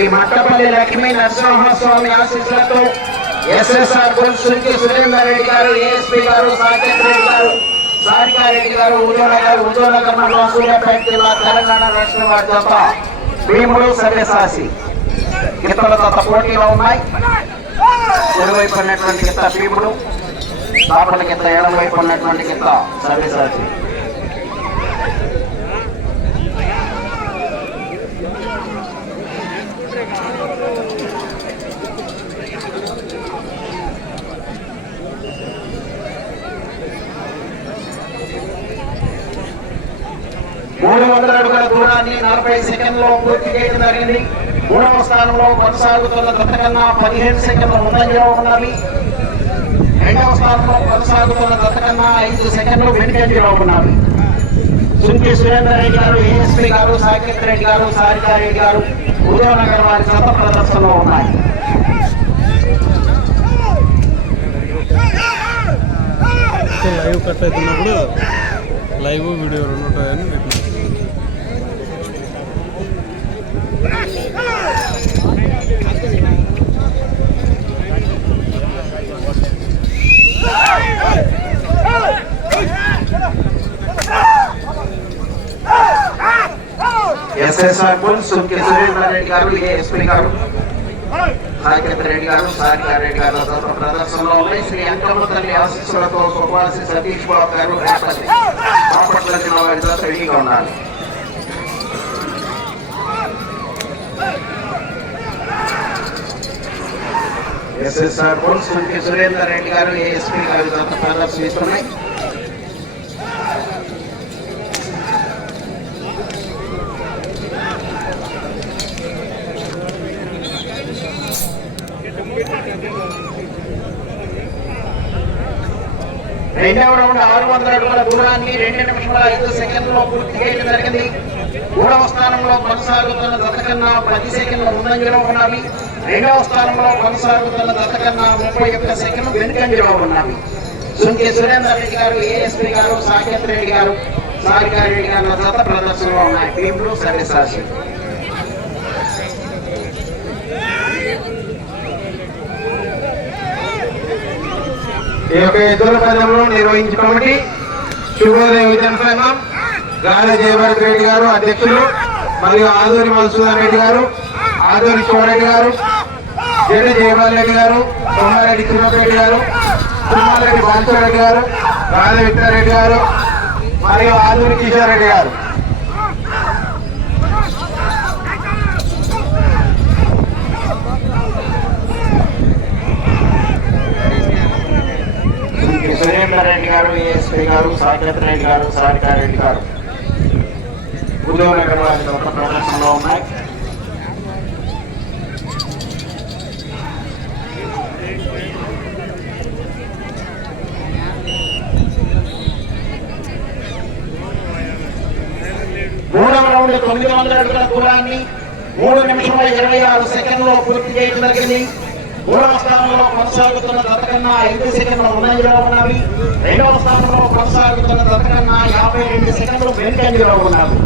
శ్రీ మట్టపల్లి లక్ష్మీ నరసింహస్వామి ఆశీస్సులతో SSR Sunki Surender Reddy garu ASP గారు సాకేత్ రెడ్డి గారు సారికారెడ్డి గారు ఉదోల గారు ఉదోనగర్ మండలం సూర్యాపేట జిల్లా తెలంగాణ రాష్ట్రం వారి తప్ప భీముడు సవ్యసాసి గిత్తల తప్ప పోటీలో ఉన్నాయి. కుడివైపు ఉన్నటువంటి గిత్త భీముడు లోపల గిత్త ఎడమవైపు ఉన్నటువంటి గిత్త సవ్యసాసి మూడు వందల అడుగుల దూరాన్ని నలభై సెకండ్లో పూర్తి చేయడం జరిగింది. మూడవ స్థానంలో కొనసాగుతున్న గత కన్నా పదిహేడు సెకండ్ల ముందంజలో ఉన్నవి. రెండవ స్థానంలో కొనసాగుతున్న గత కన్నా ఐదు సెకండ్లు వెనుకంజలో ఉన్నవి. సుంకి సురేందర్ రెడ్డి గారు ఏఎస్పీ గారు సాకేత్ రెడ్డి గారు సారికారెడ్డి గారు ఉదయనగర్ వారి చెత్త ప్రదర్శనలో ఉన్నాయి. లైవ్ కట్ అవుతున్నప్పుడు లైవ్ వీడియో రెండు ఉంటాయని ఎస్ఎస్ఆర్ సుంకి సురేందర్ రెడ్డి గారు ఏఎస్పీ గారు? సాకేత్ రెడ్డి గారు సారికారెడ్డి రెడ్డి గారు ప్రదర్శనలో ఉన్నాయి. శ్రీ అంకమ్మ తల్లి ఆశీస్సులతో సుభాసి సతీష్ బాబు గారు రేపల్లి బాపట్ల జిల్లా వారితో రెడీగా ఉండాలి ఎస్ఎస్ఆర్ పుల్ సుంకి సురేందర్ రెడ్డి గారు ఏఎస్పీ గారు తదితర ప్రదర్శిస్తున్నాయి? రెండవ రౌండ్ ఆరు వందల అడుగుల దూరాన్ని రెండు నిమిషాల ఐదు సెకండ్లలో పూర్తి చేయడం జరిగింది. మూడవ స్థానంలో కొనసాగుతున్న జత కన్నా పది సెకండ్ల ముందంజలో ఉన్నవి. రెండవ స్థానంలో కొనసాగుతున్న జత కన్నా ముప్పై ఒక్క సెకండ్లు వెనుకంజలో ఉన్నవి. సుంకి సురేందర్ రెడ్డి గారు ఏఎస్పీ గారు సాకేత్ రెడ్డి గారు సారికారెడ్డి గారు జత ప్రదర్శనలో ఉన్నాయి. భీములు సర్వీసాసి ఈ యొక్క ఎద్దుల పదవులు నిర్వహించుకోమని శుభోదయ విజయన సంఘం గాలి జయభరత్ రెడ్డి గారు అధ్యక్షులు మరియు ఆదూరి మధుసూదన్ రెడ్డి గారు ఆదూరి శివరెడ్డి గారు జడ్డి జయపాల్ రెడ్డి గారు సోమారెడ్డి తిరుమరెడ్డి గారు తిరుమలరెడ్డి బాలచరెడ్డి గారు రాధ విక్టారెడ్డి గారు మరియు ఆదూరి కిషోర్ రెడ్డి గారు సుంకి సురేందర్ రెడ్డి గారు ఏఎస్పీ గారు సాకేత్ రెడ్డి గారు సారికా రెడ్డి గారు ఉద్యోగనగర్ వారి జత ప్రదర్శనలో ఉన్నాయి. మూడవ రౌండ్ తొమ్మిది వందల అడుగుల దూరాన్ని మూడు నిమిషముల ఇరవై ఆరు సెకండ్లో పూర్తి చేయడం జరిగింది. మూడవ స్థానంలో కొనసాగుతున్న జత ఐదు సెకండ్లు ముందంజలో ఉన్నవి. రెండవ స్థానంలో కొనసాగుతున్న జత యాభై రెండు సెకండ్లు వెనుకంజలో ఉన్నవి.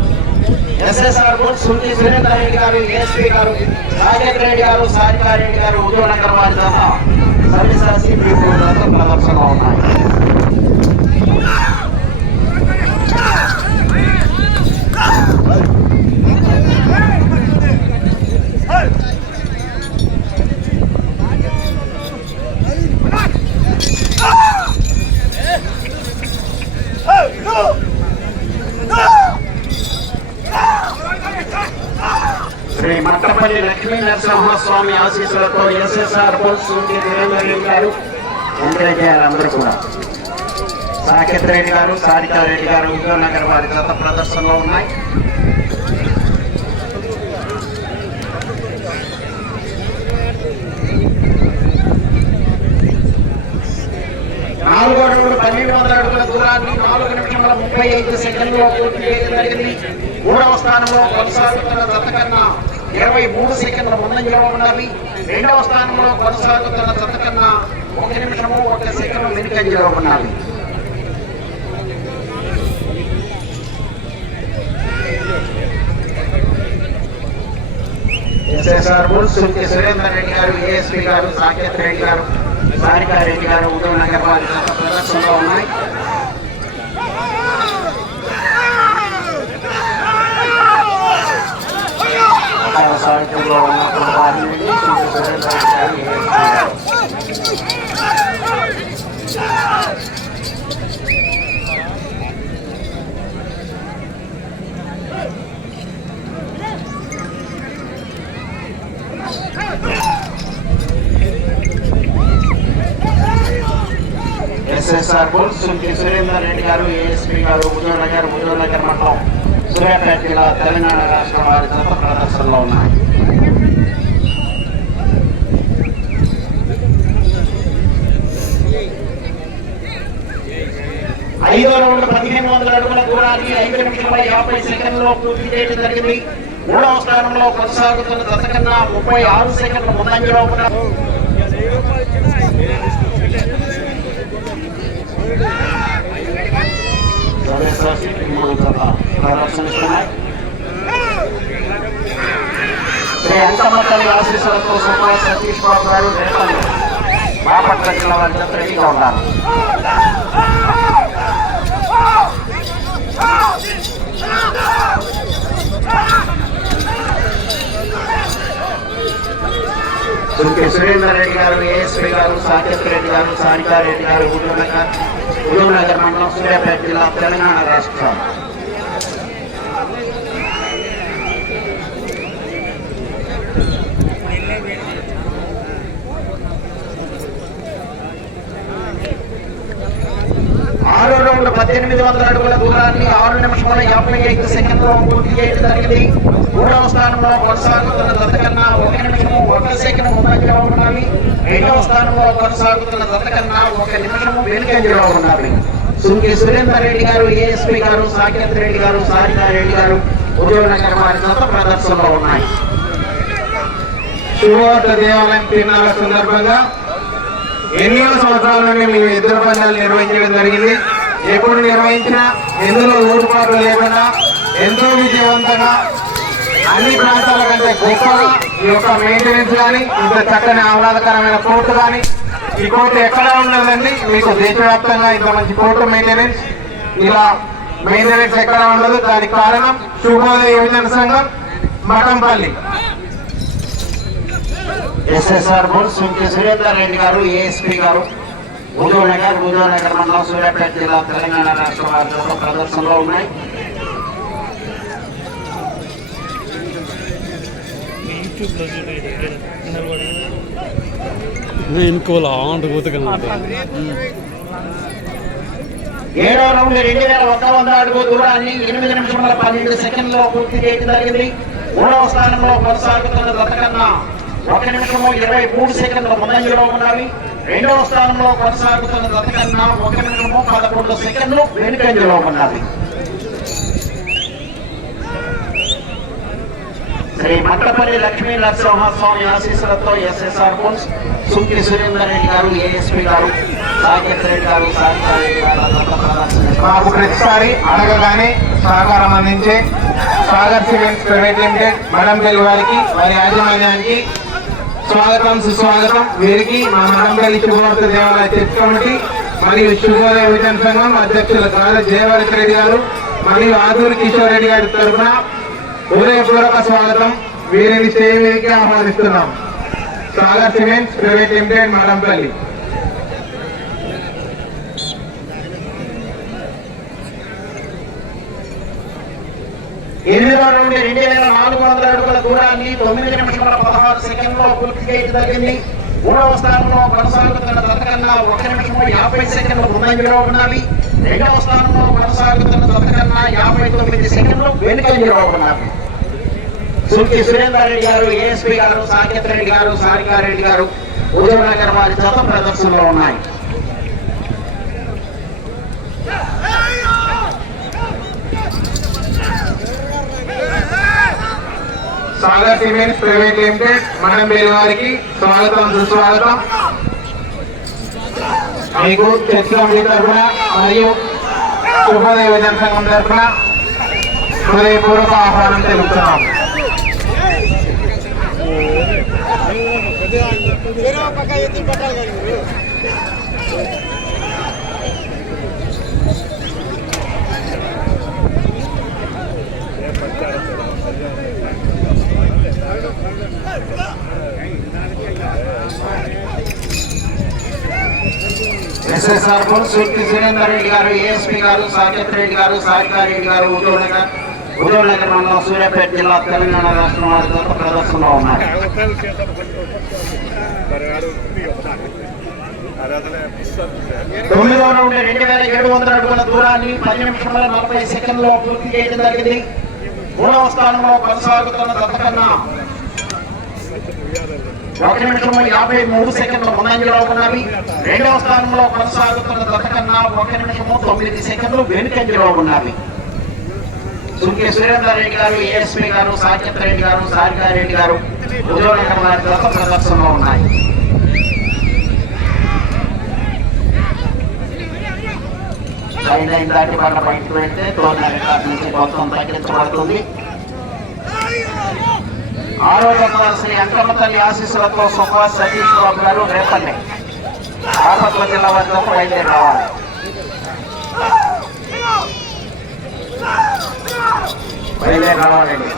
ఎస్ఎస్ఆర్ బోర్డు సుని సురేందర్ రెడ్డి గారు ఏఎస్పీ గారు రాజేంద్ర రెడ్డి గారు సారికారెడ్డి రెడ్డి గారు ఉద్యోగనగర్ వారి జత సర్వీసాసి ప్రదర్శనలో ఉన్నాయి శ్రీ మట్టపల్లి లక్ష్మీ నరసింహస్వామి ఆశీస్సులతో ఎస్ఎస్ఆర్ పోల్స్ వీరేందర్ రెడ్డి గారు ఎంకరేజ్ చేయాలి అందరూ కూడా సాకేత్ రాధికారెడ్డి గారు సారికా రెడ్డి వారి గత ప్రదర్శనలో ఉన్నాయి. నాలుగో రౌండ్ పన్నెండు వందల అడుగుల దూరాన్ని నాలుగు నిమిషముల ముప్పై ఐదు సెకండ్లో పూర్తి చేయడం జరిగింది. మూడవ స్థానంలో కొనసాగుతున్న జత కన్నా ఇరవై మూడు సెకండ్ల ముందంజలో ఉన్నవి. రెండవ స్థానంలో కొనసాగుతున్న జత కన్నా ఒక నిమిషము ఒక సెకండ్ వెనుకంజలో ఉన్నవి. ఎస్ఎస్ఆర్ బుల్స్ సుల్కి సురేందర్ రెడ్డి గారు ఏఎస్పీ గారు సాకేత్ రెడ్డి గారు సారికా రెడ్డి గారు ఉదయం నగర్ వారి జత ప్రదర్శనలో ఉన్నాయి. సాహిత్యంలో ఉన్నప్పుడు వారి నుండి సుల్కి సురేందర్ రెడ్డి గారు SSR bulls Surender Reddy garu ASP గారు ఉదయం నగర్ ఉదయం నగర్ మండలం సూర్యాపేట జిల్లా తెలంగాణ రాష్ట్రం వారి జత ప్రదర్శనలో ఉన్నాయి. ఐదో రౌండ్ పదిహేను వందల అడుగుల దూరాన్ని ఐదు నిమిషాల యాభై సెకండ్లో పూర్తి చేయడం జరిగింది. మూడవ స్థానంలో కొనసాగుతున్న జత కన్నా ముప్పై ఆరు సెకండ్ల ముందంజలో ఉన్నారు ప్రవేశాసి మూడు జత ప్రదర్శనిస్తున్నాయి శ్రీ అంకమ్మ ఆశీస్సులతో సుమారు సతీష్ బాబు గారు రేపల్లి బాపట్ల జిల్లా వారి రెడీగా ఉన్నారు దుర్గే సురేందర్ రెడ్డి గారు ఏఎస్పీ గారు సాకేత్ రెడ్డి గారు సానికారెడ్డి గారు హుజూర్ నగర్ హుజూర్ నగర్ మండలం సూర్యాపేట జిల్లా తెలంగాణ రాష్ట్రం. ఆరో రౌండ్ పద్దెనిమిది వందల అడుగుల దూరాన్ని ఆరు నిమిషముల యాభై ఐదు సెకండ్లో పూర్తి చేయడం జరిగింది. మూడవ స్థానంలో కొనసాగుతున్న జత కన్నా ఒక నిమిషము ఒక సెకండ్ ముందంజలో ఉన్నవి రెండవ స్థానంలో కొనసాగుతున్న జత కన్నా ఒక నిమిషము వెనుకంజలో ఉన్నవి సుంకి సురేందర్ రెడ్డి గారు ఏఎస్పీ గారు సాకేత్ రెడ్డి గారు సారికా రెడ్డి గారు ఉదయనగర్ వారి జత ప్రదర్శనలో ఉన్నాయి. శుభవార్త దేవాలయం తిరునాళ్ళ సందర్భంగా ఎన్నో సంవత్సరాల నుండి మేము ఇద్దరు పందాలు నిర్వహించడం జరిగింది. ఎప్పుడు నిర్వహించినా ఎందులో లోటుపాట్లు లేకుండా ఎంతో విజయవంతంగా అన్ని ప్రాంతాల కంటే గొప్పగా ఈ యొక్క మెయింటెనెన్స్ కానీ ఇంత చక్కని ఆహ్లాదకరమైన కోర్టు కానీ ఈ కోర్టు ఎక్కడ ఉండదండి. మీకు దేశవ్యాప్తంగా ఇంత మంచి కోర్టు మెయింటెనెన్స్ ఇలా మెయింటెనెన్స్ ఎక్కడ ఉండదు. దానికి కారణం శుభోదయ యువజన సంఘం మఠంపల్లి. ఎస్ఎస్ఆర్ బోర్డు సుంకి సురేందర్ రెడ్డి గారు ఏఎస్పీ గారు ఉదయ్ నగర్ ఉదయ్ నగర్ మండలం సూర్యాపేట జిల్లా తెలంగాణ రాష్ట్ర వారి జత ప్రదర్శనలో ఉన్నాయి. పోతే కనబడుతుంది ఏడో రౌండ్ రెండు వేల ఒక్క వంద అడుగు దూరాన్ని ఎనిమిది నిమిషముల పన్నెండు సెకండ్లో పూర్తి చేయడం జరిగింది. మూడవ స్థానంలో కొనసాగుతున్న జత కన్నా ఒక నిమిషము ఇరవై మూడు సెకండ్ల ముందంజలో ఉన్నవి రెండవ స్థానంలో కొనసాగుతున్న జత ఒక నిమిషము పదకొండు సెకండ్లు వెనుకంజలో ఉన్నవి శ్రీ మట్టపల్లి లక్ష్మీ నరసింహస్వామి ఆశీస్సులతో ఎస్ఎస్ఆర్ బోన్స్ సుంకి సురేందర్ రెడ్డి గారు ఏఎస్పీ గారు సాకేత్ రెడ్డి గారు గారు మాకు ప్రతిసారి అడగగానే సహకారం అందించే Sagar cements private limited Madampalli వారికి వారి యాజమాన్యానికి స్వాగతం సుస్వాగతం. వీరికి మా మనంపల్లి శుభవార్త దేవాలయ చర్చ్ కమిటీ మరియు శుభోదయ విజన్ సంఘం అధ్యక్షులు గాలి జయవర్ధన్ రెడ్డి గారు మరియు ఆదూరి కిషోర్ రెడ్డి గారి తరఫున హృదయపూర్వక స్వాగతం. వీరిని స్టేజ్ ఆహ్వానిస్తున్నాం. Sagar cements private limited Manampalli ఎనిమిదవ నుండి రెండు వేల నాలుగు వందల అడుగుల దూరాన్ని తొమ్మిది నిమిషముల పదహారు సెకండ్లో పూర్తి చేయడం జరిగింది. మూడవ స్థానంలో కొనసాగుతున్న జత ఒక నిమిషం యాభై సెకండ్లు ముందంజలో ఉండాలి. రెండవ స్థానంలో కొనసాగుతున్న జత యాభై తొమ్మిది సెకండ్లు వెనుకంజలో ఉన్నవి సుల్కి సురేందర్ రెడ్డి గారు ఏఎస్పీ గారు సాకేత్ రెడ్డి గారు సారికారెడ్డి గారు ఉదయనగర్ వారి జత ప్రదర్శనలో ఉన్నాయి. Sagar cements private limited Mandampalli వారికి స్వాగతం సుస్వాగతం మీకు చర్చ కమిటీ తరఫున మరియు శుభోదయ విజయ సంఘం తరఫున హృదయపూర్వక ఆహ్వానం తెలుపుతున్నాం పక్క ఎత్తి పట్టాలి ఎస్ఎస్ఆర్ సూర్తి సురేందర్ రెడ్డి గారు ఏఎస్పీ గారు సాకేత్ రెడ్డి గారు సాయికారెడ్డి గారు ఉదయ్ నగర్ ఉదయ్ నగర్ మండలం సూర్యాపేట జిల్లా తెలంగాణ రాష్ట్రం వారి చేత ప్రదర్శనలో ఉన్నారు. తొమ్మిదవ రౌండ్ రెండు వేల ఏడు వందల అడుగుల దూరాన్ని పది నిమిషముల నలభై సెకండ్లో పూర్తి చేయడం జరిగింది. మూడవ స్థానంలో కొనసాగుతున్న గత ఒక నిమిషంలో యాభై మూడు సెకండ్ల ముందంజలో ఉన్నవి. రెండవ స్థానంలో కొనసాగుతున్న గత ఒక నిమిషము తొమ్మిది సెకండ్లు వెనుకంజలో ఉన్నవి. సుంకే సురేందర్ రెడ్డి గారు ఏఎస్పీ గారు సాకేత్ రెడ్డి గారు సారికా రెడ్డి గారు ఉద్యోగ వారి గత ప్రదర్శనలో ఉన్నాయి. దాటి పడ్డ బయటకు వెళ్తే తోన రికార్డు నుంచి మొత్తం తగ్గించబడుతుంది. ఆరో శ్రీ అంకమ్మ తల్లి ఆశీస్సులతో సుభాష్ సతీష్ బాబు గారు రేపల్లి బాపట్ల జిల్లా వద్ద బయలుదేరి రావాలి. బయలుదేరి రావాలండి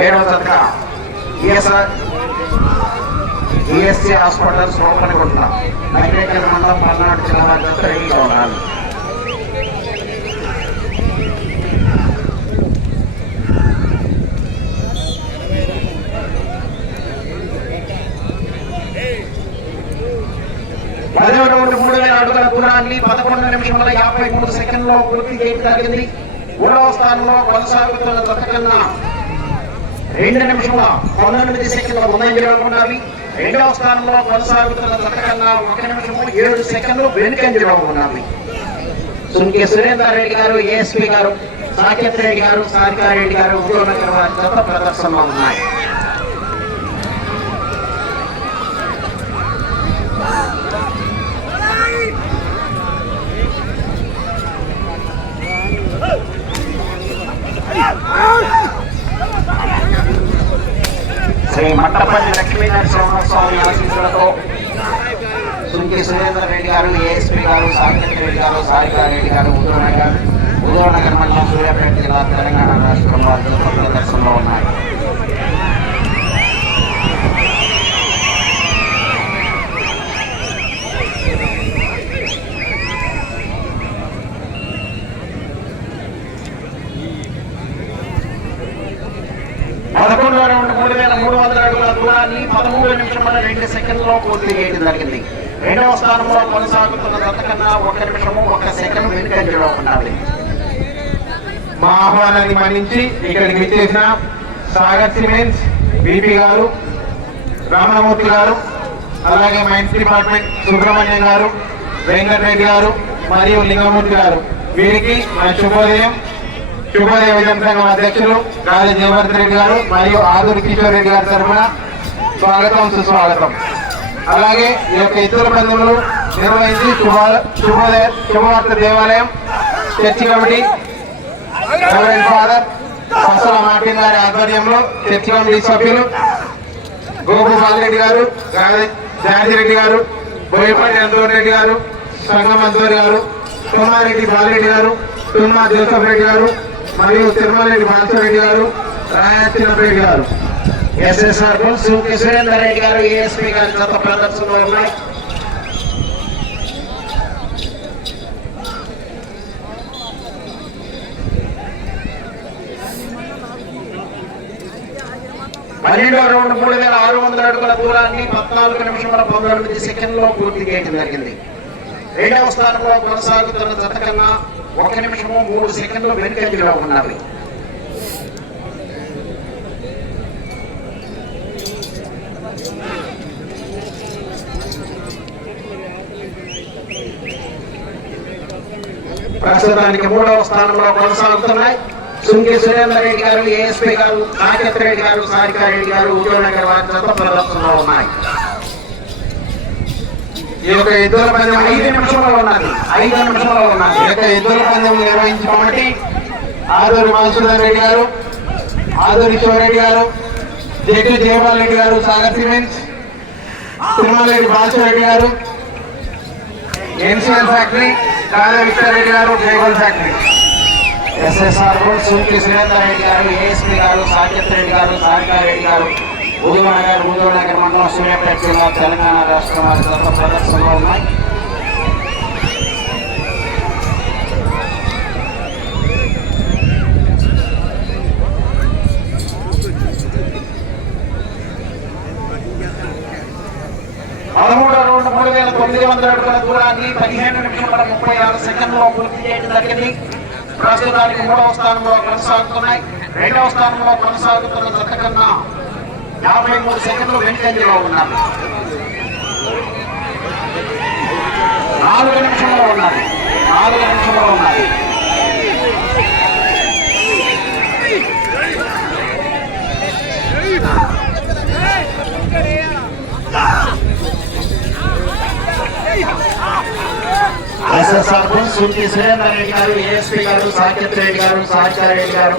ఏడవ జత ఈఎస్ఆర్ ఈఎస్సీ హాస్పిటల్స్ ఓపెన్ కొంటున్నాం నగరేకర్ మండలం పల్నాడు జిల్లా వద్ద రెడీగా ఉండాలి పదవ రౌండ్ మూడు వేల స్థానాన్ని పదకొండు నిమిషముల యాభై మూడు సెకండ్లో పూర్తి చేయడం జరిగింది. మూడవ స్థానంలో కొనసాగుతున్న గత కన్నా రెండు నిమిషముల పంతొమ్మిది సెకండ్ల ముందంజలో ఉన్నవి రెండవ స్థానంలో కొనసాగుతున్న గత కన్నా ఒక నిమిషము ఏడు సెకండ్లు వెనుకంజలో ఉండాలి సుంకే సురేందర్ రెడ్డి గారు ఏఎస్పీ గారు సాకేత్ రెడ్డి గారు సారికారెడ్డి గారు ఉద్యోగ ప్రదర్శనలు ప్రదర్శనలో ఉన్నాయి శ్రీ మట్టపల్లి లక్ష్మీ నరసింహస్వామి ఆశీస్సులతో సుంకి సురేందర్ రెడ్డి గారు ఏఎస్పీ గారు సాకేత్ రెడ్డి గారు సారికా రెడ్డి గారు ఉదయనగర్ ఉదయనగర్ మండలం సూర్యాపేట జిల్లా తెలంగాణ రాష్ట్రం వారి ప్రదర్శనలో ఉన్నారు పదకొండు మూడు వేల మూడు వందల అడుగుల దూరాన్ని పదమూడు నిమిషముల రెండు సెకండ్లో పూర్తి చేయడం జరిగింది. రెండవ స్థానంలో కొనసాగుతున్న గత ఒక నిమిషము ఒక సెకండ్ వెనుకంజలో ఉండాలి. మా ఆహ్వానాన్ని మన్నించి ఇక్కడికి విచ్చేసిన సాగర్ సిమెంట్స్ బీపీ గారు రామణమూర్తి గారు అలాగే మైన్స్ డిపార్ట్మెంట్ సుబ్రహ్మణ్యం గారు వెంకటరెడ్డి గారు మరియు లింగమూర్తి గారు. వీరికి మా శుభోదయం. శుభోదయ విజయం సంఘం అధ్యక్షులు గాలి జయవర్ధన్ రెడ్డి గారు మరియు ఆదూరి కిషోర్ రెడ్డి గారి తరఫున స్వాగతం సుస్వాగతం. అలాగే ఈ యొక్క ఇతర బంధువులు నిర్వహించి శుభ శుభోదయ శుభవార్త దేవాలయం church committee father Pasala Martin గారి ఆధ్వర్యంలో చర్చి కమిటీ సభ్యులు గోపు బాలరెడ్డి గారు జార్జిరెడ్డి గారు బోయపల్లి అంతోర్ రెడ్డి గారు సంగం అంతోర్ గారు సోమారెడ్డి బాలరెడ్డి గారు తుమ్మా జోసఫ్ రెడ్డి గారు మరియు తిరుమలరెడ్డి మానసరెడ్డి గారు రాయచిన్నరెడ్డి గారు. ఎస్ఎస్ఆర్ సుంకి సురేందర్ రెడ్డి గారు ఏఎస్పీ గారి గత ప్రదర్శనలో ఉన్నాయి. పన్నెండో రౌండ్ మూడు వేల ఆరు వందల అడుగుల దూరాన్ని పద్నాలుగు నిమిషముల పంతొమ్మిది సెకండ్లో పూర్తి చేయడం జరిగింది. రెండవ స్థానంలో కొనసాగుతున్న జత కన్నా ఒక నిమిషము మూడు సెకండ్లు వెనుకంజలో ఉన్నవి ప్రస్తుతానికి మూడవ స్థానంలో కొనసాగుతున్నాయి. సుంకి సురేందర్ రెడ్డి గారు ఏఎస్పీ గారు నాగేంద్ర రెడ్డి గారు సారికా రెడ్డి గారు ఉద్యోగనగర్ వారి జత ప్రదర్శనలో ఉన్నాయి. ఈ యొక్క ఎద్దుల పందెం ఐదు నిమిషంలో ఉన్నది ఐదు నిమిషంలో ఈ యొక్క ఎద్దుల పందెం నిర్వహించిన కమిటీ ఆదూరి మధుసూదన్ రెడ్డి గారు ఆదూరి శివరెడ్డి గారు జెట్టి జయపాల్ రెడ్డి గారు సాగర్ సిమెంట్స్ తిరుమలరెడ్డి బాలశివరెడ్డి గారు ఎన్సిఎల్ ఫ్యాక్టరీ కాదా గారు table factory SSR Sunki Surender Reddy garu ASP garu Saketh Reddy గారు సారికారెడ్డి గారు ఉదయనగర్ ఉదయనగర్ మండలం సూర్యాపేట జిల్లా తెలంగాణ రాష్ట్రం వారి ప్రదర్శనలో ఉన్నాయి పదమూడో రౌండ్ మూడు వేల తొమ్మిది వందల అడుగుల దూరాన్ని పదిహేను నిమిషముల ముప్పై ఆరు సెకండ్లో పూర్తి చేయడం జరిగింది. ప్రస్తుతానికి మూడవ స్థానంలో కొనసాగుతున్నాయి. రెండవ స్థానంలో కొనసాగుతున్న జత కన్నా యాభై మూడు సెకండ్లు వెనుకంజలో ఉన్నారు. నాలుగు నిమిషంలో ఉన్నారు. నాలుగు నిమిషంలో ఉన్నారు. ఎస్ఎస్ఆర్ సుంకి సురేందర్ రెడ్డి గారు ఏఎస్పీ గారు సాకేత్ రెడ్డి గారు సాహిత్య రెడ్డి గారు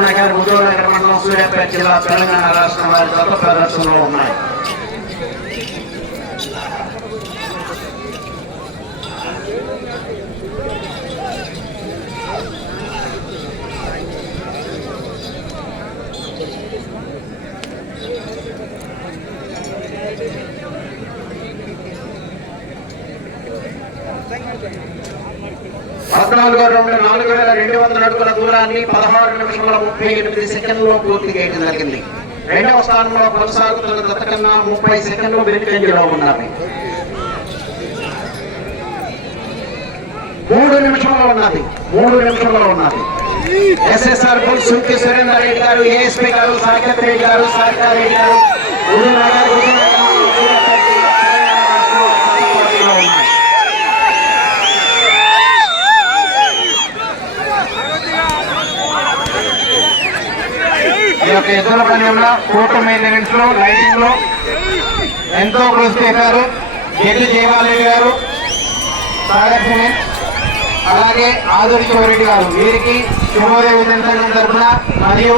నగర్ ఉదయ్ నగర్ మండలం సూర్యాపేట జిల్లా తెలంగాణ రాష్ట్రం వారి ప్రదర్శనలో ఉన్నాయి. పద్నాలుగో రౌండ్ నాలుగు వేల రెండు వందల అడుగుల దూరాన్ని పదహారు నిమిషముల ముప్పై ఎనిమిది సెకండ్లో పూర్తి చేయడం జరిగింది. రెండవ స్థానంలో కొనసాగుతున్న గత ముప్పై సెకండ్లు వెనుకంజలో ఉన్నారు. మూడు నిమిషంలో ఉన్నది మూడు నిమిషంలో ఉన్నది ఎస్ఎస్ఆర్ బుల్ సుంకి సురేందర్ రెడ్డి గారు ఏఎస్పీ గారు సాకేత్ రెడ్డి గారు సారికా రెడ్డి గారు ఉదయనగర్ ఉదయనగర్ సూర్యాపేట జిల్లా, తెలంగాణ రాష్ట్రం పోటీలో ఉన్నాయి. ఈ యొక్క ఎద్దుల పందెంలో కోర్టు మెయింటెనెన్స్లో లైటింగ్లో ఎంతో కృషి చేశారు. జెట్టి జయమాలరెడ్డి గారు సాగర్ అలాగే ఆదూరి శివరెడ్డి గారు. వీరికి శుభోదయ విజయ సంఘం తరఫున మరియు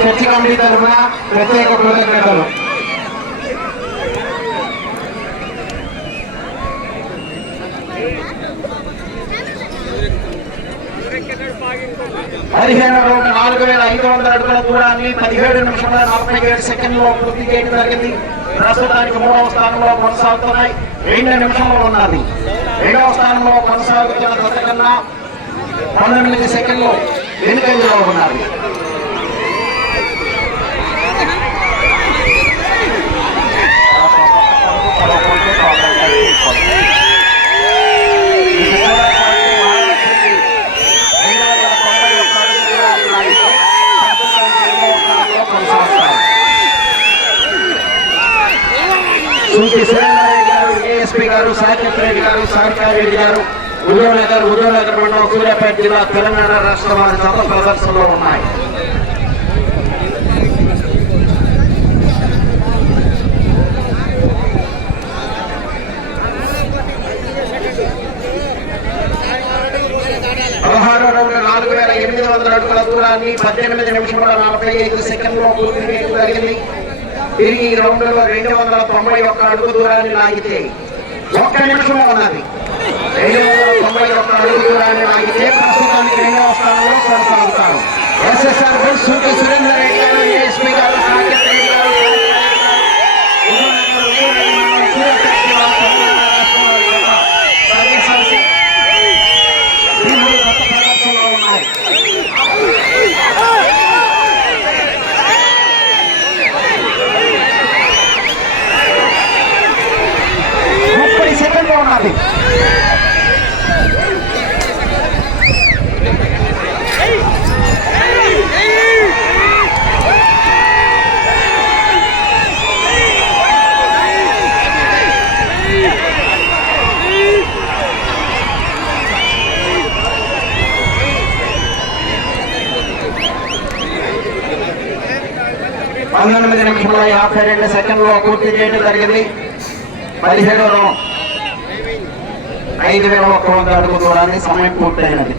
చర్చి కమిటీ తరఫున ప్రత్యేక కృతజ్ఞతలు. పదిహేను రోజు నాలుగు వేల ఐదు వందల అడుగుల దూరాన్ని పదిహేడు నిమిషంలో నలభై ఏడు సెకండ్లో పూర్తి చేయడం జరిగింది. ప్రస్తుతానికి మూడవ స్థానంలో కొనసాగుతున్నాయి. రెండు నిమిషంలో ఉన్నది. రెండవ స్థానంలో కొనసాగుతున్న గత కన్నా పంతొమ్మిది సెకండ్లు వెనుకంజలో ఉన్నది సుంకి సురేందర్ రెడ్డి గారు ఏఎస్పీ గారు సాకేత్ రెడ్డి గారు సారికా రెడ్డి గారు ఉదయనగర్ ఉదయనగర్ మండలం సూర్యాపేట జిల్లా తెలంగాణ రాష్ట్రం వారి సభ ప్రదర్శనలో ఉన్నాయి. పదహారు రౌండ్ నాలుగు వేల ఎనిమిది వందల అడుగుల దూరాన్ని పద్దెనిమిది నిమిషముల నలభై ఐదు సెకండ్లో పూర్తి చేయడం జరిగింది. తిరిగి ఈ రౌండ్లో రెండు వందల తొంభై ఒక్క అడుగు దూరాన్ని లాగితే ఒక్క నిమిషంలో ఉన్నది. రెండు వందల తొంభై ఒక్క లాగితే ప్రస్తుతానికి రెండవ స్థానంలో కొనసాగుతారు ఎస్ఎస్ఆర్ బుల్ సురేందర్ రెడ్డి గారు ఏఎస్పీ గారు పంతొమ్మిది నిమిషముల యాభై రెండు సెకండ్లో పూర్తి చేయడం జరిగింది. పదిహేడు ఐదు వేల ఒక్క వంద అడుగు దూరాన్ని సమయం పూర్తయినది.